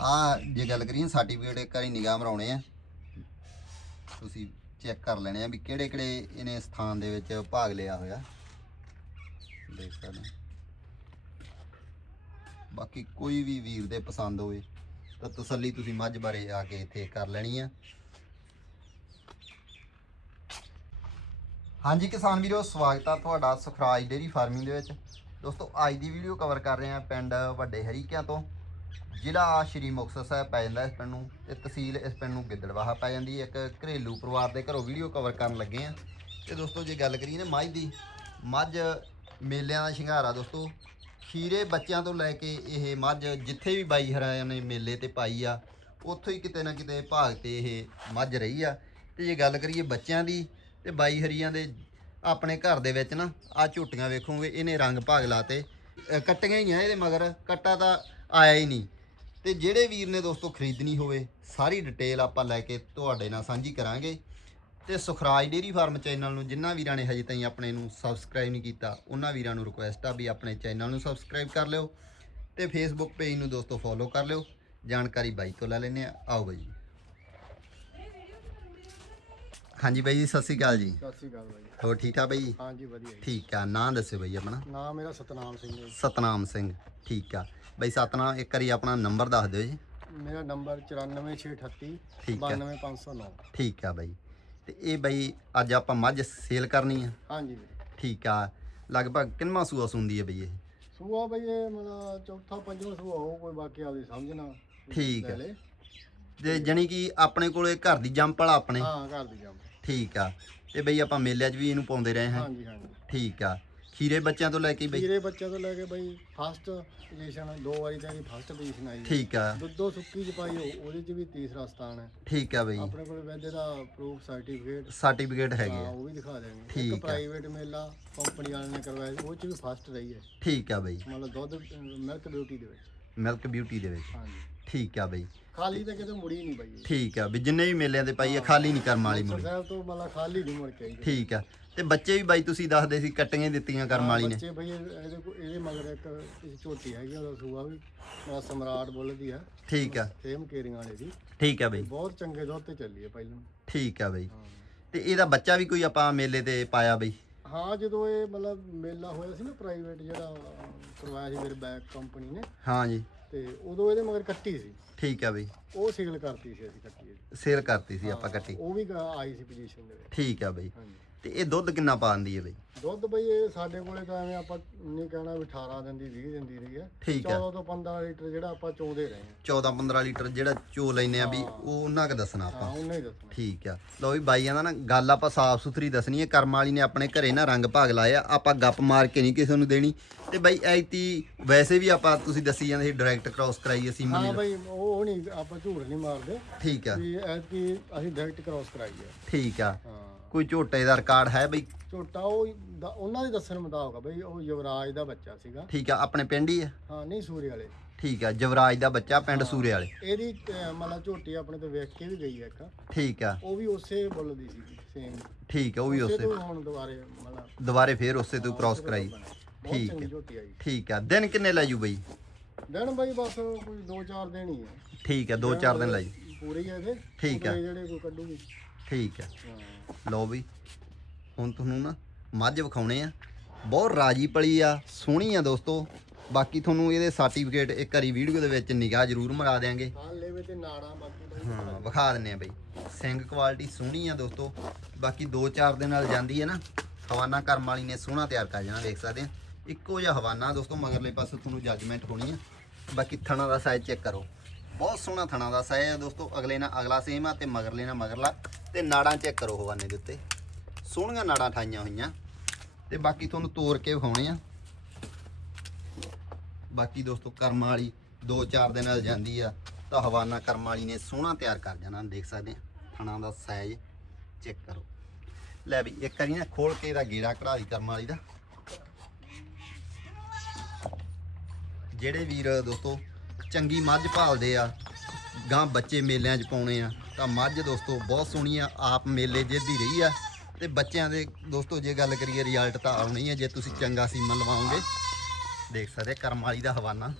ਆ ਜੇ ਗੱਲ ਕਰੀਏ ਸਰਟੀਫਿਕੇਟ ਇੱਕ ਵਾਰੀ ਨਿਗਾਹ ਮਰਾਉਣੇ ਆ। ਤੁਸੀਂ ਚੈੱਕ ਕਰ ਲੈਣੇ ਆ ਵੀ ਕਿਹੜੇ ਕਿਹੜੇ ਇਹਨੇ ਸਥਾਨ ਦੇ ਵਿੱਚ ਭਾਗ ਲਿਆ ਹੋਇਆ। ਦੇਖ ਸਕਦੇ ਬਾਕੀ ਕੋਈ ਵੀ ਵੀਰ ਦੇ ਪਸੰਦ ਹੋਵੇ ਤਾਂ ਤਸੱਲੀ ਤੁਸੀਂ ਮੱਝ ਬਾਰੇ ਆ ਕੇ ਇੱਥੇ ਕਰ ਲੈਣੀ ਆ। ਹਾਂਜੀ ਕਿਸਾਨ ਵੀਰੋ, ਸਵਾਗਤ ਆ ਤੁਹਾਡਾ ਸੁਖਰਾਜ ਡੇਰੀ ਫਾਰਮਿੰਗ ਦੇ ਵਿੱਚ। ਦੋਸਤੋ, ਅੱਜ ਦੀ ਵੀਡੀਓ ਕਵਰ ਕਰ ਰਹੇ ਆ ਪਿੰਡ ਵੱਡੇ ਹਰੀਕਿਆਂ ਤੋਂ। ਜ਼ਿਲ੍ਹਾ ਸ਼੍ਰੀ ਮੁਕਤਸਰ ਸਾਹਿਬ ਪੈ ਜਾਂਦਾ ਇਸ ਪਿੰਡ ਨੂੰ ਤੇ ਤਹਿਸੀਲ ਇਸ ਪਿੰਡ ਨੂੰ ਗਿੱਦੜਵਾਹਾ ਪੈ ਜਾਂਦੀ ਹੈ। ਇੱਕ ਘਰੇਲੂ ਪਰਿਵਾਰ ਦੇ ਘਰੋਂ ਵੀਡੀਓ ਕਵਰ ਕਰਨ ਲੱਗੇ ਆ ਤੇ ਦੋਸਤੋ, ਜੇ ਗੱਲ ਕਰੀਏ ਨਾ ਮੱਝ ਦੀ, ਮੱਝ ਮੇਲਿਆਂ ਦਾ ਸ਼ਿੰਗਾਰਾ ਦੋਸਤੋ, ਖੀਰੇ ਬੱਚਿਆਂ ਤੋਂ ਲੈ ਕੇ ਇਹ ਮੱਝ ਜਿੱਥੇ ਵੀ ਬਾਈ ਹਰਾਇਆ ਨੇ ਮੇਲੇ ਤੇ ਪਾਈ ਆ, ਉੱਥੋਂ ਹੀ ਕਿਤੇ ਨਾ ਕਿਤੇ ਭਾਗ ਤੇ ਇਹ ਮੱਝ ਰਹੀ ਆ। ਤੇ ਜੇ ਗੱਲ ਕਰੀਏ ਬੱਚਿਆਂ ਦੀ ਤੇ ਬਾਈ ਹਰੀਆਂ ਦੇ ਆਪਣੇ ਘਰ ਦੇ ਵਿੱਚ ਨਾ ਆ ਝੋਟੀਆਂ ਵੇਖੋਗੇ, ਇਹਨੇ ਰੰਗ ਭਾਗ ਲਾਤੇ। ਕੱਟੀਆਂ ਹੀ ਆ ਇਹਦੇ ਮਗਰ, ਕੱਟਾ ਤਾਂ ਆਇਆ ਹੀ ਨਹੀਂ। ਤੇ ਜਿਹੜੇ ਵੀਰ ਨੇ ਦੋਸਤੋ ਖਰੀਦਣੀ ਹੋਵੇ, ਸਾਰੀ ਡਿਟੇਲ ਆਪਾਂ ਲੈ ਕੇ ਤੁਹਾਡੇ ਨਾਲ ਸਾਂਝੀ ਕਰਾਂਗੇ। ਤੇ ਸੁਖਰਾਜ ਡੇਰੀ ਫਾਰਮ ਚੈਨਲ ਨੂੰ ਜਿਨ੍ਹਾਂ ਵੀਰਾਂ ਨੇ ਹਜੇ ਤਾਈਂ ਆਪਣੇ ਨੂੰ ਸਬਸਕ੍ਰਾਈਬ ਨਹੀਂ ਕੀਤਾ, ਉਹਨਾਂ ਵੀਰਾਂ ਨੂੰ ਰਿਕੁਐਸਟ ਆ ਵੀ ਆਪਣੇ ਚੈਨਲ ਨੂੰ ਸਬਸਕ੍ਰਾਈਬ ਕਰ ਲਿਓ ਤੇ ਫੇਸਬੁੱਕ ਪੇਜ ਨੂੰ ਦੋਸਤੋ ਫੋਲੋ ਕਰ ਲਿਓ। ਜਾਣਕਾਰੀ ਬਾਈ ਤੋਂ ਲੈ ਲੈਨੇ ਆ ਆਓ ਬਾਈ ਜੀ ਹਾਂਜੀ ਬਾਈ ਜੀ ਸਤਿ ਸ਼੍ਰੀ ਅਕਾਲ ਜੀ। ਸਤਿ ਸ਼੍ਰੀ ਅਕਾਲ ਬਾਈ। ਹੋਰ ਠੀਕ ਠਾਕ ਬਾਈ ਜੀ? ਹਾਂਜੀ ਵਧੀਆ ਜੀ। ਠੀਕ ਆ ਨਾਂ ਦੱਸਿਓ ਬਾਈ ਆਪਣਾ। ਨਾਮ ਮੇਰਾ ਸਤਨਾਮ ਸਿੰਘ ਹੈ ਸਤਨਾਮ ਸਿੰਘ ਠੀਕ ਆ। ਬਾਈ ਸਤਨਾਮ ਇੱਕ ਵਾਰੀ ਆਪਣਾ ਨੰਬਰ ਦੱਸ ਦਿਓ ਜੀ। ਮੇਰਾ ਨੰਬਰ 94638 ਠੀਕ ਹੈ। 92509 ਠੀਕ ਆ ਬਾਈ। ਤੇ ਇਹ ਬਾਈ ਅੱਜ ਆਪਾਂ ਮੱਝ ਸੇਲ ਕਰਨੀ ਆ। ਹਾਂਜੀ ਵੀਰੇ ਠੀਕ ਆ। ਲਗਭਗ ਕਿੰਨਵਾਂ ਸੂਆ ਸੁੰਦੀ ਹੈ ਬਈ ਇਹ? ਸੂਆ ਬਈ ਇਹ ਮਤਲਬ ਚੌਥਾ ਪੰਜਵਾਂ ਸੂਆ ਹੋ ਕੋਈ ਬਾਕੀ ਆਪਦੀ ਸਮਝਣਾ ਠੀਕ ਹੈ। ਲੈ। ਤੇ ਜਣੀ ਕਿ ਆਪਣੇ ਕੋਲੇ ਘਰ ਦੀ ਜੰਪਲ ਆ ਆਪਣੇ? ਹਾਂ ਘਰ ਦੀ ਜੰਮ ਠੀਕ ਆ। ਤੇ ਬਈ ਆਪਾਂ ਮੇਲਿਆਂ 'ਚ ਵੀ ਇਹਨੂੰ ਪਾਉਂਦੇ ਰਹੇ ਹਾਂ। ਹਾਂਜੀ ਹਾਂਜੀ। ਠੀਕ ਆ। ਖੀਰੇ ਬੱਚਿਆਂ ਤੋਂ ਲੈ ਕੇ ਬਈ? ਵੀਰੇ ਬੱਚਿਆਂ ਤੋਂ ਲੈ ਕੇ ਬਈ ਫਸਟ ਪੋਜੀਸ਼ਨ ਦੋ ਵਾਰੀ ਤਾਂ ਇਹਦੀ ਫਸਟ ਪੋਜੀਸ਼ਨ ਆਈ। ਹੈ। ਠੀਕ ਆ। ਦੁੱਧੋ ਸੁੱਕੀ ਚ ਪਾਈ ਉਹ- ਉਹਦੇ ਚ ਵੀ ਤੀਸਰਾ ਸਥਾਨ ਹੈ। ਠੀਕ ਆ ਬਈ। ਆਪਣੇ ਕੋਲ ਵੈਦੇ ਦਾ ਪ੍ਰੂਫ ਸਰਟੀਫਿਕੇਟ ਸਰਟੀਫਿਕੇਟ ਹੈਗੇ ਆ। ਉਹ ਵੀ ਦਿਖਾ ਦੇਣਗੇ ਠੀਕ ਇੱਕ ਹੈ। ਪ੍ਰਾਈਵੇਟ ਮੇਲਾ ਕੰਪਨੀ ਵਾਲਿਆਂ ਨੇ ਕਰਵਾਇਆ ਸੀ, ਉਹ ਚ ਵੀ ਫਸਟ ਰਹੀ ਹੈ। ਠੀਕ ਆ ਬਈ। ਮਤਲਬ ਦੁੱਧ ਮਿਲਕ ਬਿਊਟੀ ਦੇ ਵਿੱਚ। ਮਿਲਕ ਬਿਊਟੀ ਦੇ ਵਿੱਚ। ਹਾਂਜੀ। ਠੀਕ ਆ ਬਈ। ਖਾਲੀ ਤਾਂ ਕਿਤੇ ਮੁੜੀ ਨਹੀਂ ਪਈ ਠੀਕ ਆ ਵੀ ਜਿੰਨੇ ਵੀ ਮੇਲਿਆਂ ਤੇ ਪਾਈ ਆ ਖਾਲੀ ਨਹੀਂ ਕਰਮ ਵਾਲੀ ਮੁੜੀ। ਸਾਹਿਬ ਤੋਂ ਮਤਲਬ ਖਾਲੀ ਨਹੀਂ ਮੁੜ ਕੇ ਆਈ। ਠੀਕ ਆ ਤੇ ਬੱਚੇ ਵੀ ਬਾਈ ਤੁਸੀਂ ਦੱਸਦੇ ਸੀ ਕੱਟੀਆਂ ਦਿੱਤੀਆਂ ਕਰਮ ਵਾਲੀ ਨੇ। ਬੱਚੇ ਬਈ ਇਹ- ਇਹਦੇ ਕੋ ਇਹਦੇ ਮਗਰ ਇੱਕ ਇਹ ਝੋਟੀ ਹੈਗੀ ਉਹਦਾ ਸੂਆ ਵੀ। ਮੇਰਾ ਸਮਰਾਟ ਬੁੱਲਦੀ ਆ। ਠੀਕ ਆ। ਸੇਮ ਕੇਰਿੰਗ ਵਾਲੇ ਦੀ। ਠੀਕ ਆ ਬਈ। ਬਹੁਤ ਚੰਗੇ ਦੁੱਧ ਤੇ ਚੱਲੀ ਹੈ ਪਹਿਲਾਂ ਠੀਕ ਆ ਬਈ। ਹਾਂ। ਤੇ ਇਹਦਾ ਬੱਚਾ ਵੀ ਕੋਈ ਆਪਾਂ ਮੇਲੇ ਤੇ ਪਾਇਆ ਬਈ? ਹਾਂ ਜਦੋਂ ਇਹ ਮਤਲਬ ਮੇਲਾ ਹੋਇਆ ਸੀ ਨਾ ਪ੍ਰਾਈਵੇਟ ਜਿਹੜਾ ਕਰਵਾਇਆ ਸੀ ਮੇਰੇ ਬੈਕ ਕੰਪਨੀ ਨੇ। ਹਾਂ ਜੀ। ਤੇ ਉਦੋਂ ਇਹਦੇ ਮਗਰ ਕੱਟੀ ਸੀ। ਠੀਕ ਆ ਬਈ। ਉਹ ਸੇਲ ਕਰਤੀ ਸੀ ਅਸੀਂ ਕੱਟੀ। ਸੇਲ ਕਰਤੀ ਸੀ ਆਪਾਂ ਕੱਟੀ। ਉਹ ਵੀ ਗਾ- ਆਈ ਸੀ ਪੋਜੀਸ਼ਨ ਦੇ ਵਿੱਚ। ਠੀਕ ਆ ਬਈ। ਹਾਂਜੀ। ਤੇ ਇਹ ਦੁੱਧ ਕਿੰਨਾ ਪਾਉਂਦੀ ਹੈ ਬਈ? ਦੁੱਧ ਬਈ ਇਹ ਸਾਡੇ ਕੋਲੇ ਤਾਂ ਐਵੇਂ ਆਪਾਂ ਨਹੀਂ ਕਹਿਣਾ ਵੀ 18 ਦਿਨ ਦੀ 20 ਦਿਨ ਦੀ ਰਹੀ ਹੈ। ਠੀਕ ਆ 14 ਤੋਂ 15 ਲੀਟਰ ਜਿਹੜਾ ਆਪਾਂ ਚੋਂਦੇ ਰਹੇ ਹਾਂ। 14 15 ਲੀਟਰ ਜਿਹੜਾ ਚੋ ਲੈਨੇ ਆ ਵੀ ਉਹ ਉਹਨਾਂ ਕ ਦੱਸਣਾ ਹਾਂ ਆਪਾਂ ਉਹਨੇ ਹੀ ਦੱਸਣਾ। ਠੀਕ ਆ। ਲਓ ਵੀ ਬਾਈਆਂ ਦਾ ਨਾ ਗੱਲ ਆਪਾਂ ਸਾਫ਼ ਸੁਥਰੀ ਦੱਸਣੀ ਹੈ। ਕਰਮ ਵਾਲੀ ਨੇ ਆਪਣੇ ਘਰੇ ਨਾ ਰੰਗ ਭਾਗ ਲਾਇਆ। ਆਪਾਂ ਗੱਪ ਮਾਰ ਕੇ ਨਹੀਂ ਕਿਸੇ ਨੂੰ ਦੇਣੀ। ਤੇ ਬਾਈ ਐਤੀ ਵੈਸੇ ਵੀ ਆਪਾਂ ਤੁਸੀਂ ਦੱਸੀ ਜਾਂਦੇ ਸੀ ਡਾਇਰੈਕਟ ਕ੍ਰਾਸ ਕਰਾਈ ਅਸੀਂ ਹਾਂ ਮੰਨੀ ਬਈ ਉਹ ਨਹੀਂ ਆਪਾਂ ਝੂਠ ਨਹੀਂ ਮਾਰਦੇ। ਠੀਕ ਆ। ਵੀ ਐਤਕੀ ਅਸੀਂ ਡਾਇਰੈਕਟ ਕ੍ਰਾਸ ਕਰਾਈ ਹੈ। ਠੀਕ ਆ। ਹਾਂ। ਕੋਈ ਝੋਟੇ ਦਾ ਰਿਕਾਰਡ ਹੈ ਬਈ? ਝੋਟਾ ਉਹ ਦ- ਉਹਨਾਂ ਦੇ ਦੱਸਣ ਮੁਤਾਬਕ ਆ ਬਈ ਉਹ ਯੁਵਰਾਜ ਦਾ ਬੱਚਾ ਸੀਗਾ। ਠੀਕ ਆ ਆਪਣੇ ਪਿੰਡ ਹੀ ਆ? ਹਾਂ ਨਹੀਂ ਸੂਰੇ ਵਾਲੇ। ਠੀਕ ਆ ਜਵਰਾਜ ਦਾ ਬੱਚਾ ਪਿੰਡ ਸੂਰੇ ਵਾਲੇ। ਇਹਦੀ ਅਹ, ਮਤਲਬ ਝੋਟੀ ਆਪਣੇ ਤੋਂ ਵੇਖ ਕੇ ਵੀ ਗਈ ਹੈ ਇੱਕ। ਠੀਕ ਆ। ਉਹ ਵੀ ਉਸੇ ਬੁੱਲ ਦੀ ਸੀ ਸੇਮ ਠੀਕ ਆ ਉਹ ਵੀ ਉਸੇ ਉਸੇ। ਤੋਂ ਹੁਣ ਦੁਬਾਰੇ ਮਤਲਬ ਦੁਬਾਰੇ ਫੇਰ ਉਸੇ ਤੋਂ ਕ੍ਰਾਸ ਕਰਾਈ। ਬਹੁਤ ਠੀਕ ਚੰਗੀ ਹੈ। ਝੋਟੀ ਆਈ। ਠੀਕ ਆ ਦਿਨ ਕਿੰਨੇ ਲੈ ਜੂ ਬਈ? ਦਿਨ ਬਾਈ ਬਸ ਕੋਈ 2-4 ਦਿਨ ਹੀ ਹੈ ਠੀਕ ਆ 2-4 ਦਿਨ ਲੈ ਜੂ। ਪੂਰੇ ਹੀ ਆ ਇਹਦੇ। ਠੀਕ ਆ। ਜਿਹੜੇ ਕੋਈ ਕੱਢੂਗੀ। ਠੀਕ ਹਾਂ। ਲਓ ਵੀ ਹੁਣ ਤੁਹਾਨੂੰ ਨਾ ਮੱਝ ਵਿਖਾਉਣੇ ਆ। ਬਹੁਤ ਰਾਜੀ ਪਲੀ ਆ ਸੋਹਣੀ ਆ ਦੋਸਤੋ। ਬਾਕੀ ਤੁਹਾਨੂੰ ਇਹਦੇ ਸਰਟੀਫਿਕੇਟ ਇੱਕ ਵਾਰੀ ਵੀਡੀਓ ਦੇ ਵਿੱਚ ਨਿਗਾਹ ਜ਼ਰੂਰ ਮਰਾ ਦੇਾਂਗੇ ਹਾਂ ਲੈਵੇ ਤੇ ਨਾੜਾ ਬਾਕੀ ਬਾਈ ਹਾਂ ਵਿਖਾ ਦਿੰਨੇ ਆ ਬਈ। ਸਿੰਘ ਕੁਆਲਿਟੀ ਸੋਹਣੀ ਆ ਦੋਸਤੋ। ਬਾਕੀ 2-4 ਦਿਨ ਨਾਲ ਜਾਂਦੀ ਹੈ ਨਾ। ਹਵਾਨਾ ਕਰਮ ਵਾਲੀ ਨੇ ਸੋਹਣਾ ਤਿਆਰ ਕਰ ਜਾਣਾ ਦੇਖ ਸਕਦੇ ਆ। ਇੱਕੋ ਜਿਹਾ ਹਵਾਨਾ ਦੋਸਤੋ ਮਗਰਲੇ ਪਾਸੇ ਤੁਹਾਨੂੰ ਜੱਜਮੈਂਟ ਹੋਣੀ ਆ। ਬਾਕੀ ਥਣਾ ਦਾ ਸਾਈਜ਼ ਚੈੱਕ ਕਰੋ। ਬਹੁਤ ਸੋਹਣਾ ਥਣਾ ਦਾ ਸਾਈਜ਼ ਆ ਦੋਸਤੋ। ਅਗਲੇ ਨਾਲ ਅਗਲਾ ਸੇਮ ਆ ਤੇ ਮਗਰਲੇ ਨਾਲ ਮਗਰਲਾ। ਤੇ ਨਾੜਾਂ ਚੈੱਕ ਕਰੋ ਹਵਾਨੇ ਦੇ ਉੱਤੇ। ਸੋਹਣੀਆਂ ਨਾੜਾਂ ਠਾਈਆਂ ਹੋਈਆਂ। ਤੇ ਬਾਕੀ ਤੁਹਾਨੂੰ ਤੋੜ ਕੇ ਵਿਖਾਉਣੇ ਆ। ਬਾਕੀ ਦੋਸਤੋ, ਕਰਮ ਵਾਲੀ 2-4 ਦਿਨ ਨਾਲ ਜਾਂਦੀ ਆ। ਤਾਂ ਹਵਾਨਾ ਕਰਮ ਵਾਲੀ ਨੇ ਸੋਹਣਾ ਤਿਆਰ ਕਰ ਜਾਣਾ। ਦੇਖ ਸਕਦੇ ਆ, ਥਣਾ ਦਾ ਸਾਈਜ਼ ਚੈੱਕ ਕਰੋ। ਲੈ ਵੀ, ਇੱਕ ਵਾਰੀ ਨਾ ਖੋਲ ਕੇ ਇਹਦਾ ਗੇੜਾ ਕਢਾ ਕਢਾਈ ਕਰਮ ਵਾਲੀ ਦਾ। ਜਿਹੜੇ ਵੀਰ ਦੋਸਤੋ ਚੰਗੀ ਮੱਝ ਭਾਲਦੇ ਆ, ਗਾਂ ਬੱਚੇ ਮੇਲਿਆਂ 'ਚ ਪਾਉਣੇ ਆ। ਤਾਂ ਮੱਝ ਦੋਸਤੋ, ਬਹੁਤ ਸੋਹਣੀ ਆ, ਆਪ ਮੇਲੇ ਜਿੱਦੀ ਰਹੀ ਆ। ਤੇ ਬੱਚਿਆਂ ਦੇ ਦੋਸਤੋ, ਜੇ ਗੱਲ ਕਰੀਏ ਰਿਜ਼ਲਟ ਤਾਂ ਆਉਣੀ ਆ, ਜੇ ਤੁਸੀਂ ਚੰਗਾ ਸੀਮਨ ਲਵਾਓਗੇ। ਦੇਖ ਸਕਦੇ ਕਰਮਾਲੀ ਕਰਮ ਵਾਲੀ ਦਾ ਹਵਾਨਾ।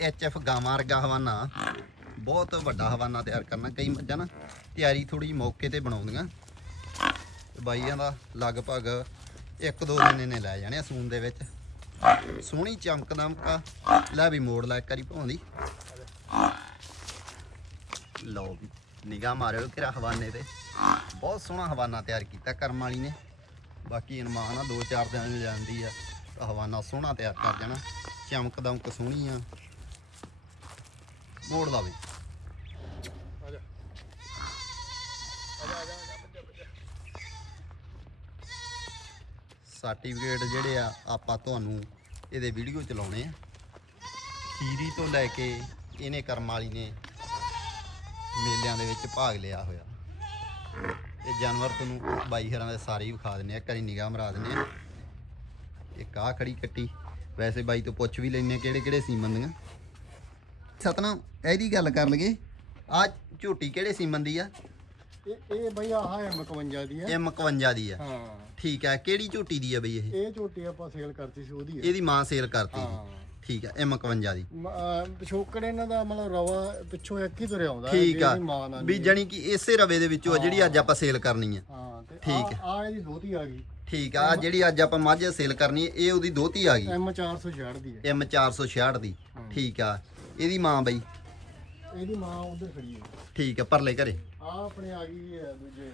ਐਚਐਫ ਗਾਵਾਂ ਵਰਗਾ ਹਵਾਨਾ। ਬਹੁਤ ਵੱਡਾ ਹਵਾਨਾ ਤਿਆਰ ਕਰਨਾ। ਕਈ ਮੱਝਾਂ ਨਾ ਤਿਆਰੀ ਥੋੜੀ ਜਿਹੀ ਮੌਕੇ ਤੇ ਬਣਾਉਂਦੀਆਂ। ਬਾਈਆਂ ਦਾ ਲਗਭਗ ਇੱਕ ਦੋ ਦਿਨ ਇਹਨੇ ਲੈ ਜਾਣੇ ਆ ਸੂਨ ਦੇ ਵਿੱਚ। ਸੋਹਣੀ ਚਮਕ ਦਮਕਾ ਲੈ ਵੀ ਮੋੜ ਲੈ ਇੱਕ ਵਾਰੀ ਭਾਉਂਦੀ ਲਓ ਵੀ, ਨਿਗਾਹ ਮਾਰਿਓ ਕਿਰਾ ਹਵਾਨੇ ਤੇ। ਬਹੁਤ ਸੋਹਣਾ ਹਵਾਨਾ ਤਿਆਰ ਕੀਤਾ ਕਰਮ ਵਾਲੀ ਨੇ। ਬਾਕੀ ਅਨਮਾਨ ਆ, ਦੋ ਚਾਰ ਦਿਨਾਂ ਨੂੰ ਜਾਂਦੀ ਆ। ਤਾਂ ਹਵਾਨਾ ਸੋਹਣਾ ਤਿਆਰ ਕਰ ਜਾਣਾ ਚਮਕ ਦਮਕ ਸੋਹਣੀ ਆ। ਮੋੜ ਲਾ ਵੀ। ਸਰਟੀਫਿਕੇਟ ਜਿਹੜੇ ਆ, ਆਪਾਂ ਤੁਹਾਨੂੰ ਇਹਦੇ ਵੀਡੀਓ ਚਲਾਉਣੇ ਆ। ਖੀਰੀ ਤੋਂ ਲੈ ਕੇ ਇਹਨੇ ਕਰਮ ਵਾਲੀ ਨੇ ਮੇਲਿਆਂ ਦੇ ਵਿੱਚ ਭਾਗ ਲਿਆ ਹੋਇਆ। ਇਹ ਜਾਨਵਰ ਤੁਹਾਨੂੰ ਬਾਈ ਹਰਾਂ ਦੇ ਸਾਰੇ ਹੀ ਵਿਖਾ ਦਿੰਨੇ ਆ ਕਰੀ ਨਿਗਾਹ ਮਰਾ ਦਿੰਨੇ ਆ। ਇਹ ਕਾਹ ਖੜੀ ਕੱਟੀ। ਵੈਸੇ ਬਾਈ ਤੋਂ ਪੁੱਛ ਵੀ ਲੈਨੇ ਕਿਹੜੇ ਕਿਹੜੇ ਸੀਮਨ ਦੀਆਂ। ਸਤਨਾਮ, ਇਹਦੀ ਗੱਲ ਕਰ ਲਈਏ। ਆ ਝੋਟੀ ਕਿਹੜੇ ਸੀਮਨ ਦੀ ਆ? ਇਹ ਇਹ ਬਈ ਆਹ ਹੈ 51 ਦੀ ਹੈ। ਇਹ 51 ਦੀ ਆ ਹਾਂ। ਠੀਕ ਆ ਕਿਹੜੀ ਝੋਟੀ ਦੀ ਆ ਬਈ ਇਹ? ਇਹ ਝੋਟੀ ਆਪਾਂ ਸੇਲ ਕਰਤੀ ਸੀ ਉਹਦੀ ਹੈ। ਇਹਦੀ ਮਾਂ ਸੇਲ ਕਰਤੀ ਹਾਂ। ਠੀਕ ਆ ਇਹ 51 ਦੀ। ਮ- ਅਹ ਪਿਛੋਕੜ ਇਹਨਾਂ ਦਾ ਮਤਲਬ ਰਵਾ ਪਿੱਛੋਂ ਇੱਕ ਹੀ ਤੁਰਿਆ ਆਉਂਦਾ ਠੀਕ ਆ। ਇਹਦੀ ਮਾਂ ਨਾਲ ਵੀ ਨਹੀਂ। ਜਾਣੀ ਕਿ ਇਸੇ ਰਵੇ ਦੇ ਵਿੱਚੋਂ ਆ ਜਿਹੜੀ ਅੱਜ ਆਪਾਂ ਸੇਲ ਕਰਨੀ ਆ ਹਾਂ ਤੇ ਠੀਕ ਆ ਆ ਇਹਦੀ ਦੋਤੀ ਆ ਗਈ। ਠੀਕ ਆ ਆਹ ਜਿਹੜੀ ਅੱਜ ਆਪਾਂ ਮੱਝ ਸੇਲ ਕਰਨੀ ਹੈ ਇਹ ਉਹਦੀ ਦੋਤੀ ਆ ਗਈ। ਐਮ 466 ਦੀ ਹੈ। M 466 ਦੀ। ਠੀਕ ਆ। ਇਹਦੀ ਮਾਂ ਬਈ? ਇਹਦੀ ਮਾਂ ਉਧਰ ਖੜੀ ਹੈ। ਠੀਕ ਆ ਪਰਲੇ ਘਰੇ। ਆ ਆਪਣੇ ਆ ਗਈ ਹੈ ਦੂਜੇ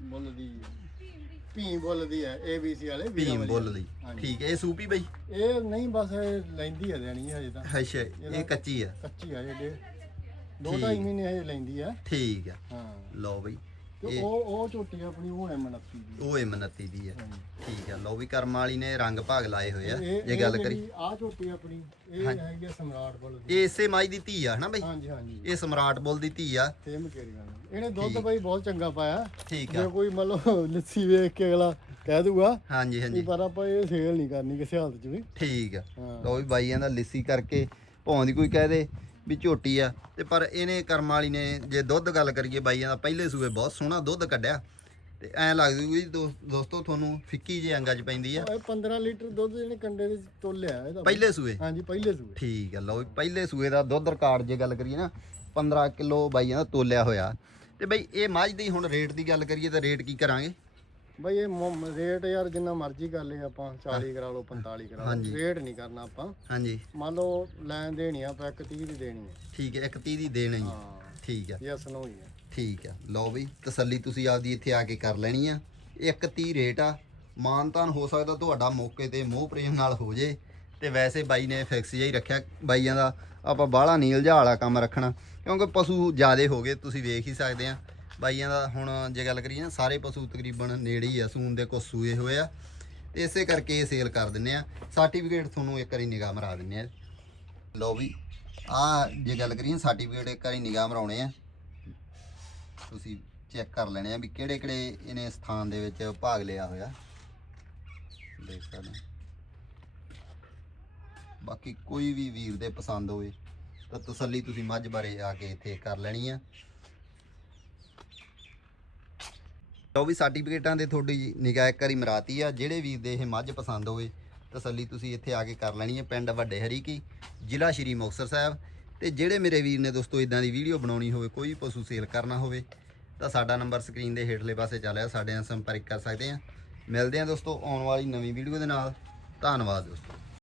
ਬੁੱਲ ਦੀ। ਭੀਂ ਬੁੱਲ ਦੀ ਹੈ ABC ਵਾਲੇ ਵੀਰਾਂ ਭੀਮ ਵਾਲੀ। ਬੁੱਲ ਦੀ। ਹਾਂਜੀ। ਠੀਕ ਹੈ ਇਹ ਸੂਪੀ ਬਈ? ਇਹ ਨਹੀਂ ਬਸ ਇਹ ਲੈਂਦੀ ਹੈ ਦੇਣੀ ਹਜੇ ਤਾਂ। ਅੱਛਾ ਇਹ ਕੱਚੀ ਆ ਕੱਚੀ ਆ ਜੇ ਦੋ ਠੀਕ। ਢਾਈ ਮਹੀਨੇ ਹਜੇ ਲੈਂਦੀ ਆ ਠੀਕ ਆ ਹਾਂ। ਲਓ ਬਈ। ਤੇ ਇਹ ਉਹ ਉਹ ਝੋਟੀ ਆਪਣੀ ਉਹ ਹੈ ਮਨੱਤੀ ਦੀ। ਉਹ ਇਹ ਮਨੱਤੀ ਦੀ ਆ ਹਾਂਜੀ। ਠੀਕ ਆ ਲਓ ਵੀ ਕਰਮ ਵਾਲੀ ਨੇ ਰੰਗ ਭਾਗ ਲਾਏ ਹੋਏ ਆ ਜੇ ਗੱਲ ਕਰੀ। ਆ ਝੋਟੀ ਆਪਣੀ ਇਹ। ਹੈਗੀ ਆ ਸਮਰਾਟ ਬੁੱਲ ਦੀ। ਇਹ ਇਸੇ ਮਾਈ ਦੀ ਧੀ ਆ ਹਨਾ ਬਈ? ਹਾਂਜੀ ਹਾਂਜੀ। ਇਹ ਸਮਰਾਟ ਬੁੱਲ ਦੀ ਧੀ ਆ। ਸੇਮ ਕੇਰੀਆਂ ਇਹਨੇ ਦੁੱਧ। ਬਈ ਬਹੁਤ ਚੰਗਾ ਪਾਇਆ। ਠੀਕ ਜੇ ਆ। ਕੋਈ ਮੰਨ ਲਓ ਲੱਸੀ ਵੇਖ ਕੇ ਅਗਲਾ ਕਹਿ ਦੂਗਾ ਹਾਂਜੀ ਵੀ ਹਾਂਜੀ ਪਰ ਆਪਾਂ ਇਹ ਸੇਲ ਨਹੀਂ ਕਰਨੀ ਕਿਸੇ ਹਾਲਤ 'ਚ ਵੀ। ਠੀਕ ਆ। ਹਾਂ। ਲਓ ਵੀ ਬਾਈਆਂ ਦਾ ਲਿੱਸੀ ਕਰਕੇ ਭਾਵੇਂ ਦੀ ਕੋਈ ਕਹਿ ਦੇ। ਵੀ ਝੋਟੀ ਆ ਤੇ ਪਰ ਇਹਨੇ ਕਰਮ ਵਾਲੀ ਨੇ ਜੇ ਦੁੱਧ ਗੱਲ ਕਰੀਏ ਬਾਈਆਂ ਦਾ ਪਹਿਲੇ ਸੂਏ ਬਹੁਤ ਸੋਹਣਾ ਦੁੱਧ ਕੱਢਿਆ। ਤੇ ਐਂ ਲੱਗਦੀ ਵੀ ਦੋਸਤੋ ਤੁਹਾਨੂੰ ਫਿੱਕੀ ਜੇ ਅੰਗਾਂ 'ਚ ਪੈਂਦੀ ਆ। ਇਹ 15 ਲੀਟਰ ਦੁੱਧ ਜਿਹਨੇ ਕੰਡੇ ਦੇ ਤੋਲਿਆ ਇਹਦਾ ਪਹਿਲੇ ਸੂਏ? ਹਾਂਜੀ ਪਹਿਲੇ ਸੂਏ। ਠੀਕ ਆ ਲਓ ਪਹਿਲੇ ਸੂਏ ਦਾ ਦੁੱਧ ਰਿਕਾਰਡ ਜੇ ਗੱਲ ਕਰੀਏ ਨਾ 15 ਕਿਲੋ ਬਾਈਆਂ ਦਾ ਤੋਲਿਆ ਹੋਇਆ। ਤੇ ਬਈ ਇਹ ਮੱਝ ਦੀ ਹੁਣ ਰੇਟ ਦੀ ਗੱਲ ਕਰੀਏ ਤਾਂ ਰੇਟ ਕੀ ਕਰਾਂਗੇ? ਬਈ ਇਹ ਮੁ- ਰੇਟ ਯਾਰ ਜਿੰਨਾ ਮਰਜ਼ੀ ਕਰ ਲਏ ਆਪਾਂ 40 ਕਰਾ ਲਓ 45 ਕਰਾ ਹਾਂਜੀ। ਲਓ ਰੇਟ ਨਹੀਂ ਕਰਨਾ ਆਪਾਂ। ਹਾਂਜੀ। ਮੰਨ ਲਓ ਲੈਣ ਦੇਣੀ ਆ ਆਪਾਂ ਇੱਕ 30 ਦੀ ਦੇਣੀ ਹੈ ਠੀਕ ਹੈ ਇੱਕ 30 ਦੀ ਦੇਣੀ ਹੈ ਹਾਂ। ਠੀਕ ਆ। ਯੈਸ ਨੋ ਹੀ ਹੈ ਠੀਕ ਆ। ਲਓ ਬਈ ਤਸੱਲੀ ਤੁਸੀਂ ਆਪਦੀ ਇੱਥੇ ਆ ਕੇ ਕਰ ਲੈਣੀ ਆ। ਇੱਕ 30 ਰੇਟ ਆ। ਮਾਨਤਾਨ ਹੋ ਸਕਦਾ ਤੁਹਾਡਾ ਮੌਕੇ ਤੇ ਮੋਹ ਪ੍ਰੇਮ ਨਾਲ ਹੋ ਜੇ। ਤੇ ਵੈਸੇ ਬਾਈ ਨੇ ਫਿਕਸ ਜਿਹਾ ਹੀ ਰੱਖਿਆ। ਬਾਈਆਂ ਦਾ ਆਪਾਂ ਬਾਹਲਾ ਨੀਲ ਜਿਹਾ ਵਾਲਾ ਕੰਮ ਰੱਖਣਾ। ਕਿਉਂਕਿ ਪਸ਼ੂ ਜ਼ਿਆਦੇ ਹੋ ਗਏ ਤੁਸੀਂ ਵੇਖ ਹੀ ਸਕਦੇ ਆ। ਬਾਈਆਂ ਦਾ ਹੁਣ ਜੇ ਗੱਲ ਕਰੀਏ ਨਾ, ਸਾਰੇ ਪਸ਼ੂ ਤਕਰੀਬਨ ਨੇੜੇ ਹੀ ਆ, ਸੂਨ ਦੇ ਕੁਛ ਸੂਏ ਹੋਏ ਆ। ਤੇ ਇਸੇ ਕਰਕੇ ਇਹ ਸੇਲ ਕਰ ਦਿੰਨੇ ਆ। ਸਰਟੀਫਿਕੇਟ ਤੁਹਾਨੂੰ ਇੱਕ ਵਾਰੀ ਨਿਗਾਹ ਮਰਾ ਦਿੰਨੇ ਆ। ਲਓ ਵੀ, ਆ ਜੇ ਗੱਲ ਕਰੀਏ ਸਰਟੀਫਿਕੇਟ ਇੱਕ ਵਾਰੀ ਨਿਗਾਹ ਮਰਾਉਣੇ ਆ। ਤੁਸੀਂ ਚੈੱਕ ਕਰ ਲੈਣੇ ਆ ਵੀ ਕਿਹੜੇ ਕਿਹੜੇ ਇਹਨੇ ਸਥਾਨ ਦੇ ਵਿੱਚ ਭਾਗ ਲਿਆ ਹੋਇਆ। ਦੇਖ ਸਕਦੇ ਹੋ। ਬਾਕੀ ਕੋਈ ਵੀ ਵੀਰ ਦੇ ਪਸੰਦ ਹੋਵੇ, ਤਾਂ ਤਸੱਲੀ ਤੁਸੀਂ ਮੱਝ ਬਾਰੇ ਆ ਕੇ ਇੱਥੇ ਕਰ ਲੈਣੀ ਆ। ਲਓ ਵੀ ਸਰਟੀਫਿਕੇਟਾਂ ਦੇ ਤੁਹਾਡੀ ਨਿਗਾਹ ਇੱਕ ਵਾਰੀ ਮਰਾਤੀ ਆ, ਜਿਹੜੇ ਵੀਰ ਦੇ ਇਹ ਮੱਝ ਪਸੰਦ ਹੋਵੇ, ਤਸੱਲੀ ਤੁਸੀਂ ਇੱਥੇ ਆ ਕੇ ਕਰ ਲੈਣੀ ਹੈ ਪਿੰਡ ਵੱਡੇ ਹਰੀਕੀ, ਜ਼ਿਲ੍ਹਾ ਸ਼੍ਰੀ ਮੁਕਤਸਰ ਸਾਹਿਬ। ਤੇ ਜਿਹੜੇ ਮੇਰੇ ਵੀਰ ਨੇ ਦੋਸਤੋ ਇਦਾਂ ਦੀ ਵੀਡੀਓ ਬਣਾਉਣੀ ਹੋਵੇ, ਕੋਈ ਪਸ਼ੂ ਸੇਲ ਕਰਨਾ ਹੋਵੇ, ਤਾਂ ਸਾਡਾ ਨੰਬਰ ਸਕਰੀਨ ਦੇ ਹੇਠਲੇ ਪਾਸੇ ਚੱਲ ਰਿਹਾ, ਸਾਡੇ ਨਾਲ ਸੰਪਰਕ ਕਰ ਸਕਦੇ ਆ। ਮਿਲਦੇ ਆ ਦੋਸਤੋ, ਆਉਣ ਵਾਲੀ ਨਵੀਂ ਵੀਡੀਓ ਦੇ ਨਾਲ। ਧੰਨਵਾਦ ਦੋਸਤੋ।